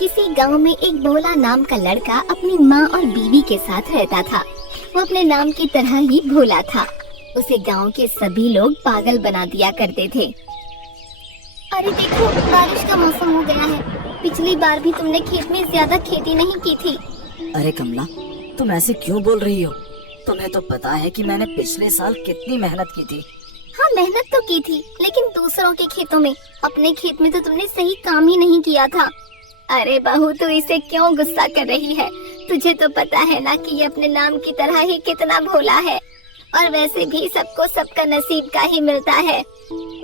किसी गांव में एक भोला नाम का लड़का अपनी माँ और बीवी के साथ रहता था। वो अपने नाम की तरह ही भोला था। उसे गांव के सभी लोग पागल बना दिया करते थे। अरे देखो, बारिश का मौसम हो गया है। पिछली बार भी तुमने खेत में ज्यादा खेती नहीं की थी। अरे कमला, तुम ऐसे क्यों बोल रही हो? तुम्हें तो पता है कि मैंने पिछले साल कितनी मेहनत की थी। हाँ, मेहनत तो की थी, लेकिन दूसरों के खेतों में, अपने खेत में तो तुमने सही काम ही नहीं किया था। अरे बहू, तू इसे क्यों गुस्सा कर रही है? तुझे तो पता है ना कि ये अपने नाम की तरह ही कितना भोला है। और वैसे भी सबको सबका नसीब का ही मिलता है।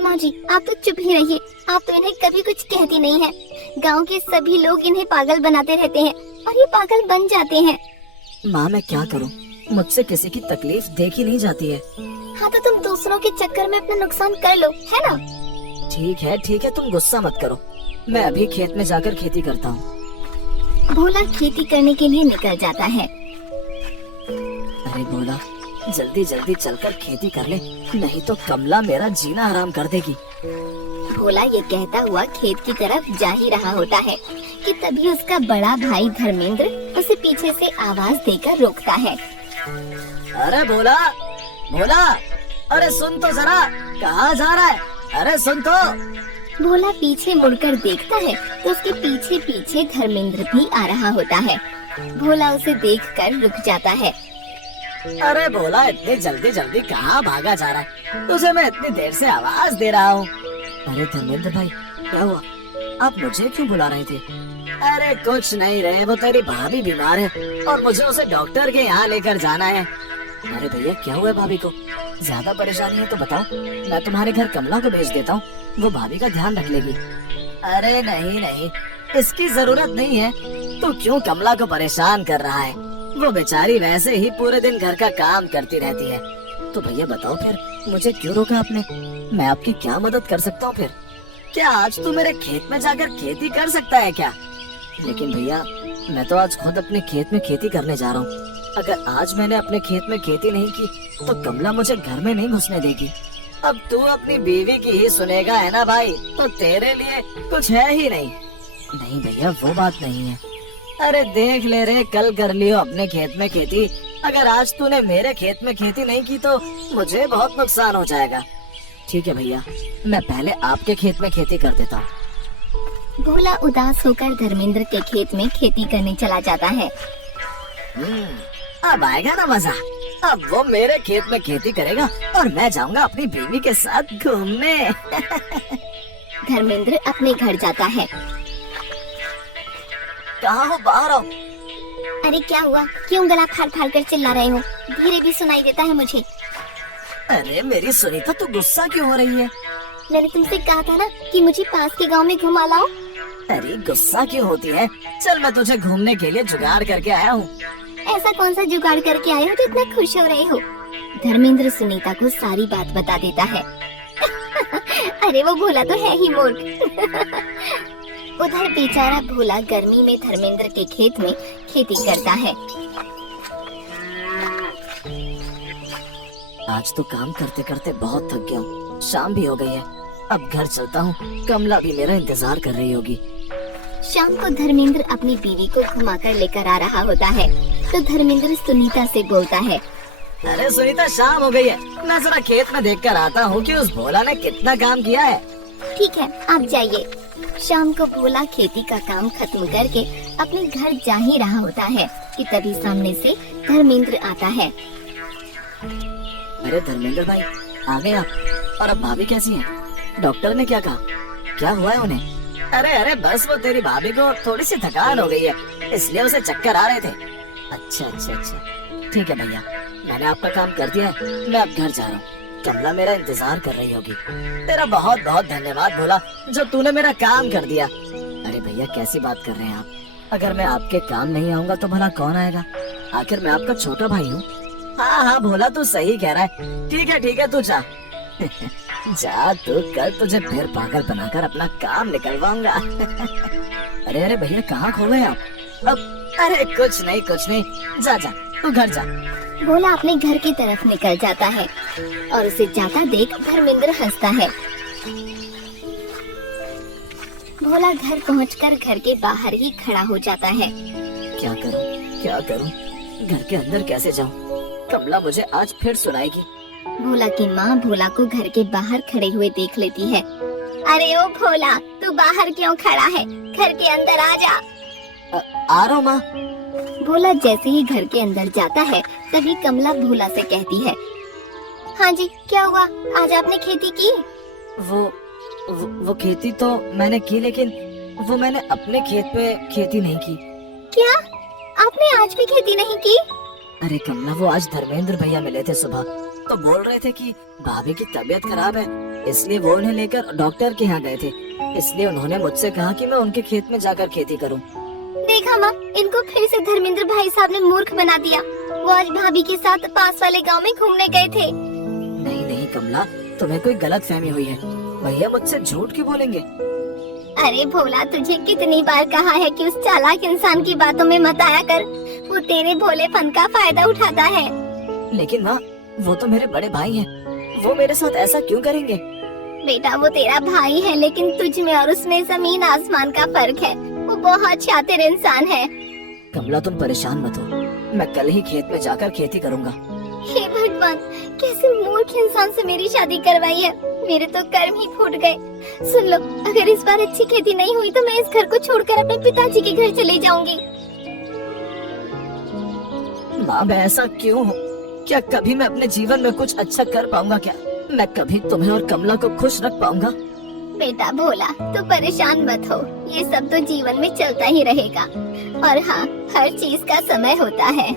माँ जी, आप तो चुप ही रहिए। आप तो इन्हें कभी कुछ कहती नहीं है। गांव के सभी लोग इन्हें पागल बनाते रहते हैं और ये पागल बन जाते हैं। माँ, मैं क्या करूँ? मुझसे किसी की तकलीफ देखी नहीं जाती है। हाँ, तो तुम दूसरों के चक्कर में अपना नुकसान कर लो, है ना? ठीक है, तुम गुस्सा मत करो। मैं अभी खेत में जाकर खेती करता हूँ। भोला खेती करने के लिए निकल जाता है। अरे भोला, जल्दी जल्दी चलकर खेती कर ले, नहीं तो कमला मेरा जीना हराम कर देगी। भोला ये कहता हुआ खेत की तरफ जा ही रहा होता है कि तभी उसका बड़ा भाई धर्मेंद्र उसे पीछे से आवाज देकर रोकता है। अरे भोला, भोला, अरे सुन तो जरा, कहाँ जा रहा है? अरे सुन तो। भोला पीछे मुड़कर देखता है तो उसके पीछे पीछे धर्मेंद्र भी आ रहा होता है। भोला उसे देखकर रुक जाता है। अरे भोला, इतनी जल्दी जल्दी कहाँ भागा जा रहा है? तुझे मैं इतनी देर से आवाज दे रहा हूँ। अरे धर्मेंद्र भाई, क्या हुआ? आप मुझे क्यों बुला रहे थे? अरे कुछ नहीं रे, वो तेरी भाभी बीमार है और मुझे उसे डॉक्टर के यहाँ लेकर जाना है। अरे भैया, क्या हुआ है भाभी को? ज्यादा परेशानी है तो बताओ, मैं तुम्हारे घर कमला को भेज देता हूँ, वो भाभी का ध्यान रख लेगी। अरे नहीं नहीं, इसकी जरूरत नहीं है। तू क्यों कमला को परेशान कर रहा है? वो बेचारी वैसे ही पूरे दिन घर का काम करती रहती है। तो भैया बताओ फिर, मुझे क्यों रोका आपने? मैं आपकी क्या मदद कर सकता हूँ फिर? क्या आज तू मेरे खेत में जाकर खेती कर सकता है क्या? लेकिन भैया, मैं तो आज खुद अपने खेत में खेती करने जा रहा हूँ। अगर आज मैंने अपने खेत में खेती नहीं की तो कमला मुझे घर में नहीं घुसने देगी। अब तू अपनी बीवी की ही सुनेगा, है ना भाई? तो तेरे लिए कुछ है ही नहीं। नहीं भैया, वो बात नहीं है। अरे देख ले रे, कल कर लियो अपने खेत में खेती। अगर आज तूने मेरे खेत में खेती नहीं की तो मुझे बहुत नुकसान हो जाएगा। ठीक है भैया, मैं पहले आपके खेत में खेती कर देता हूँ। भोला उदास होकर धर्मेंद्र के खेत में खेती करने चला जाता है। अब आएगा ना मजा। अब वो मेरे खेत में खेती करेगा और मैं जाऊंगा अपनी बीवी के साथ घूमने। धर्मेंद्र अपने घर जाता है। कहाँ हो? बाहर आओ। अरे क्या हुआ? क्यों गला फाड़ फाड़ कर चिल्ला रहे हो? धीरे भी सुनाई देता है मुझे। अरे मेरी सुनीता, तू गुस्सा क्यों हो रही है? मैंने तुमसे कहा था ना कि मुझे पास के गांव में घुमा लाओ। अरे गुस्सा क्यों होती है? चल, मैं तुझे घूमने के लिए जुगाड़ करके आया हूँ। ऐसा कौन सा जुगाड़ करके आए हो तो इतना खुश हो रहे हो? धर्मेंद्र सुनीता को सारी बात बता देता है। अरे वो भोला तो है ही मूर्ख। उधर बेचारा भोला गर्मी में धर्मेंद्र के खेत में खेती करता है। आज तो काम करते करते बहुत थक गया हूँ। शाम भी हो गई है, अब घर चलता हूँ। कमला भी मेरा इंतजार कर रही होगी। शाम को धर्मेंद्र अपनी बीवी को घुमाकर लेकर आ रहा होता है तो धर्मेंद्र सुनीता से बोलता है। अरे सुनीता, शाम हो गई है, मैं जरा खेत में देखकर आता हूँ कि उस भोला ने कितना काम किया है। ठीक है, आप जाइए। शाम को भोला खेती का काम खत्म करके अपने घर जा ही रहा होता है कि तभी सामने से धर्मेंद्र आता है। अरे धर्मेंद्र भाई, आ गए आप? और अब भाभी कैसी है? डॉक्टर ने क्या कहा? क्या हुआ है उन्हें? अरे बस वो तेरी भाभी को थोड़ी सी थकान हो गई है, इसलिए उसे चक्कर आ रहे थे। अच्छा, ठीक है भैया, मैंने आपका काम कर दिया है, मैं अब घर जा रहा हूँ। कमला मेरा इंतजार कर रही होगी। तेरा बहुत बहुत धन्यवाद भोला, जो तूने मेरा काम कर दिया। अरे भैया, कैसी बात कर रहे हैं आप? अगर मैं आपके काम नहीं आऊंगा तो भला कौन आएगा? आखिर मैं आपका छोटा भाई हूँ। हाँ भोला, तू सही कह रहा है। ठीक है, तू जा। जा तू, कल तुझे फिर पागल बनाकर अपना काम निकलवाऊंगा। अरे भैया, कहाँ खो गए आप? अब अरे कुछ नहीं, जा तू घर जा। भोला अपने घर की तरफ निकल जाता है और उसे जाता देख धर्मेंद्र हंसता है। भोला घर पहुंचकर घर के बाहर ही खड़ा हो जाता है। क्या करूं? घर के अंदर कैसे जाऊं? कमला मुझे आज फिर सुनाएगी। भोला की माँ भोला को घर के बाहर खड़े हुए देख लेती है। अरे ओ भोला, तू बाहर क्यों खड़ा है? घर के अंदर आ जा। आ रहा हूं माँ। भोला जैसे ही घर के अंदर जाता है तभी कमला भोला से कहती है, हाँ जी क्या हुआ? आज आपने खेती की? वो खेती तो मैंने की, लेकिन वो मैंने अपने खेत पे खेती नहीं की। क्या? आपने आज भी खेती नहीं की? अरे कमला, वो आज धर्मेंद्र भैया मिले थे सुबह, तो बोल रहे थे कि भाभी की तबीयत खराब है, इसलिए वो उन्हें लेकर डॉक्टर के यहाँ गए थे। इसलिए उन्होंने मुझसे कहा कि मैं उनके खेत में जाकर खेती करूं। देखा माँ, इनको फिर से धर्मेंद्र भाई साहब ने मूर्ख बना दिया। वो आज भाभी के साथ पास वाले गांव में घूमने गए थे। नहीं कमला, तुम्हें कोई गलत फहमी हुई है। भैया मुझसे झूठ क्यों बोलेंगे? अरे भोला, तुझे कितनी बार कहा है कि उस चालाक इंसान की बातों में मत आया कर। वो तेरे भोलेपन का फायदा उठाता है। लेकिन माँ, वो तो मेरे बड़े भाई हैं। वो मेरे साथ ऐसा क्यों करेंगे? बेटा, वो तेरा भाई है, लेकिन तुझ में और उसमें जमीन आसमान का फर्क है। वो बहुत शातिर इंसान है। कमला, तुम परेशान मत हो, मैं कल ही खेत में जाकर खेती करूँगा। हे भगवान, कैसे मूर्ख इंसान से मेरी शादी करवाई है। मेरे तो कर्म ही फूट गए। सुन लो, अगर इस बार अच्छी खेती नहीं हुई तो मैं इस घर को छोड़कर अपने पिताजी के घर चले जाऊंगी। माँ, मैं ऐसा क्यों हूँ? क्या कभी मैं अपने जीवन में कुछ अच्छा कर पाऊंगा? क्या मैं कभी तुम्हें और कमला को खुश रख पाऊंगा? बेटा भोला, तू परेशान मत हो। ये सब तो जीवन में चलता ही रहेगा। और हाँ, हर चीज का समय होता है।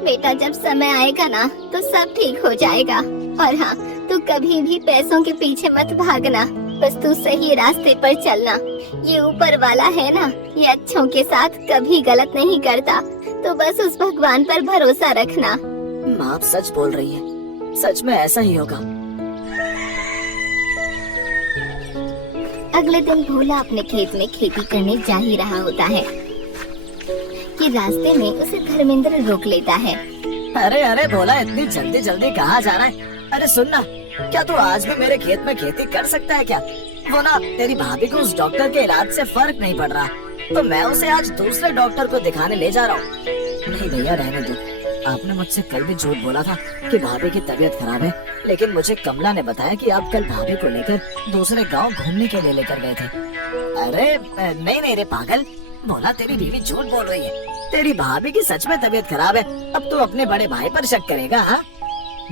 बेटा, जब समय आएगा ना तो सब ठीक हो जाएगा। और हाँ, तू कभी भी पैसों के पीछे मत भागना। बस तू सही रास्ते पर चलना। ये ऊपर वाला है ना, ये अच्छों के साथ कभी गलत नहीं करता। तो बस उस भगवान पर भरोसा रखना। माँ, आप सच बोल रही हैं। सच में ऐसा ही होगा। अगले दिन भोला अपने खेत में खेती करने जा ही रहा होता है कि रास्ते में उसे धर्मेंद्र रोक लेता है। अरे भोला, इतनी जल्दी जल्दी कहाँ जा रहा है? अरे सुन ना, क्या तू आज भी मेरे खेत में खेती कर सकता है क्या? वो ना, तेरी भाभी को उस डॉक्टर के इलाज से फर्क नहीं पड़ रहा, तो मैं उसे आज दूसरे डॉक्टर को दिखाने ले जा रहा हूँ। नहीं भैया, रहने दो। आपने मुझसे कल भी झूठ बोला था कि भाभी की तबीयत खराब है, लेकिन मुझे कमला ने बताया कि आप कल भाभी को लेकर दूसरे गांव घूमने के लिए लेकर गए थे। अरे नहीं रे पागल, भोला, तेरी बीवी झूठ बोल रही है। तेरी भाभी की सच में तबीयत खराब है। अब तू अपने बड़े भाई पर शक करेगा? हाँ?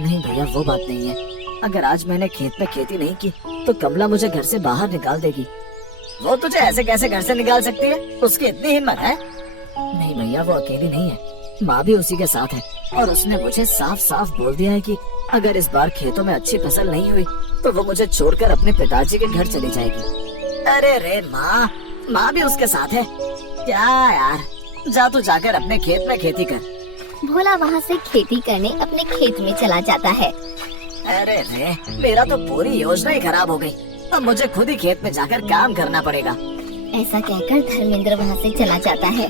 नहीं भैया, वो बात नहीं है। अगर आज मैंने खेत में खेती नहीं की तो कमला मुझे घर से बाहर निकाल देगी। वो तुझे ऐसे कैसे घर से निकाल सकती है? उसकी इतनी हिम्मत है? नहीं भैया, वो अकेली नहीं है, माँ भी उसी के साथ है। और उसने मुझे साफ साफ बोल दिया है कि अगर इस बार खेतों में अच्छी फसल नहीं हुई तो वो मुझे छोड़कर अपने पिताजी के घर चली जाएगी। अरे रे माँ भी उसके साथ है क्या? यार, जा तू जाकर अपने खेत में खेती कर। भोला वहाँ से खेती करने अपने खेत में चला जाता है। अरे रे, मेरा तो पूरी योजना ही खराब हो गई। अब मुझे खुद ही खेत में जाकर काम करना पड़ेगा। ऐसा कहकर धर्मेंद्र वहाँ से चला जाता है।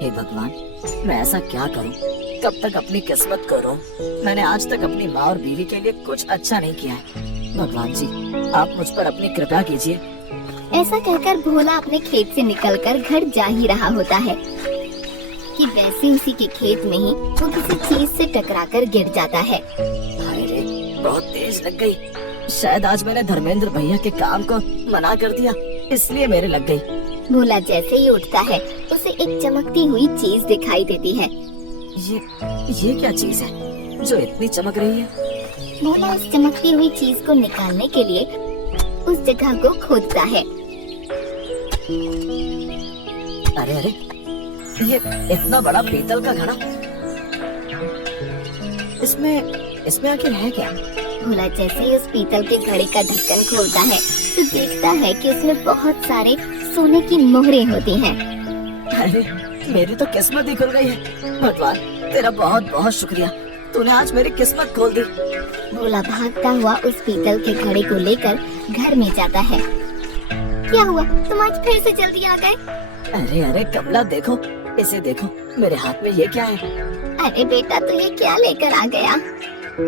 हे भगवान, मैं ऐसा क्या करूं? कब तक अपनी किस्मत को रो? मैंने आज तक अपनी माँ और बीवी के लिए कुछ अच्छा नहीं किया है। भगवान जी, आप मुझ पर अपनी कृपा कीजिए। ऐसा कहकर भोला अपने खेत से निकलकर घर जा ही रहा होता है कि वैसे उसी के खेत में ही वो किसी चीज से टकराकर गिर जाता है। हाय रे, बहुत तेज लग गई। शायद आज मैंने धर्मेंद्र भैया के काम को मना कर दिया, इसलिए मेरे लग गई। भोला जैसे ही उठता है उसे एक चमकती हुई चीज दिखाई देती है। ये क्या चीज है जो इतनी चमक रही है? भोला उस चमकती हुई चीज को निकालने के लिए उस जगह को खोदता है। अरे ये इतना बड़ा पीतल का घड़ा, इसमें आखिर है क्या? भोला जैसे ही उस पीतल के घड़े का ढक्कन खोलता है तो देखता है कि उसमें बहुत सारे सोने की मोहरें होती हैं। अरे, मेरी तो किस्मत ही खुल गई है। भगवान, तेरा बहुत बहुत शुक्रिया, तूने आज मेरी किस्मत खोल दी। भोला भागता हुआ उस पीतल के घड़े को लेकर घर में जाता है। क्या हुआ, तुम आज फिर से जल्दी आ गए? अरे कमला, देखो, इसे देखो, मेरे हाथ में ये क्या है? अरे बेटा, तू ये क्या लेकर आ गया?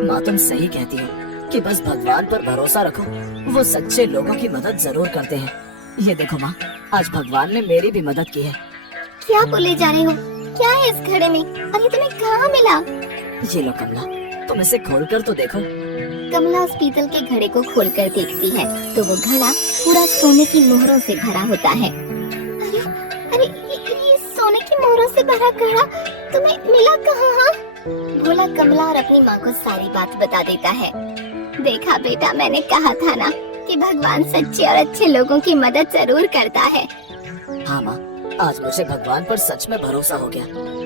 माँ तुम सही कहती हो कि बस भगवान पर भरोसा रखो, वो सच्चे लोगों की मदद जरूर करते हैं। ये देखो माँ, आज भगवान ने मेरी भी मदद की है। क्या बोले जा रहे हो? क्या है इस घड़े में? अरे तुम्हें कहाँ मिला? ये लो कमला, तुम इसे खोल कर तो देखो। कमला उस पीतल के घड़े को खोलकर देखती है तो वो घड़ा पूरा सोने की मोहरों से भरा होता है। अरे अरे ये सोने की मोहरों से भरा घड़ा तुम्हें मिला कहाँ? हाँ? भोला कमला और अपनी माँ को सारी बात बता देता है। देखा बेटा, मैंने कहा था ना कि भगवान सच्चे और अच्छे लोगों की मदद जरूर करता है। हाँ माँ, आज मुझे भगवान पर सच में भरोसा हो गया।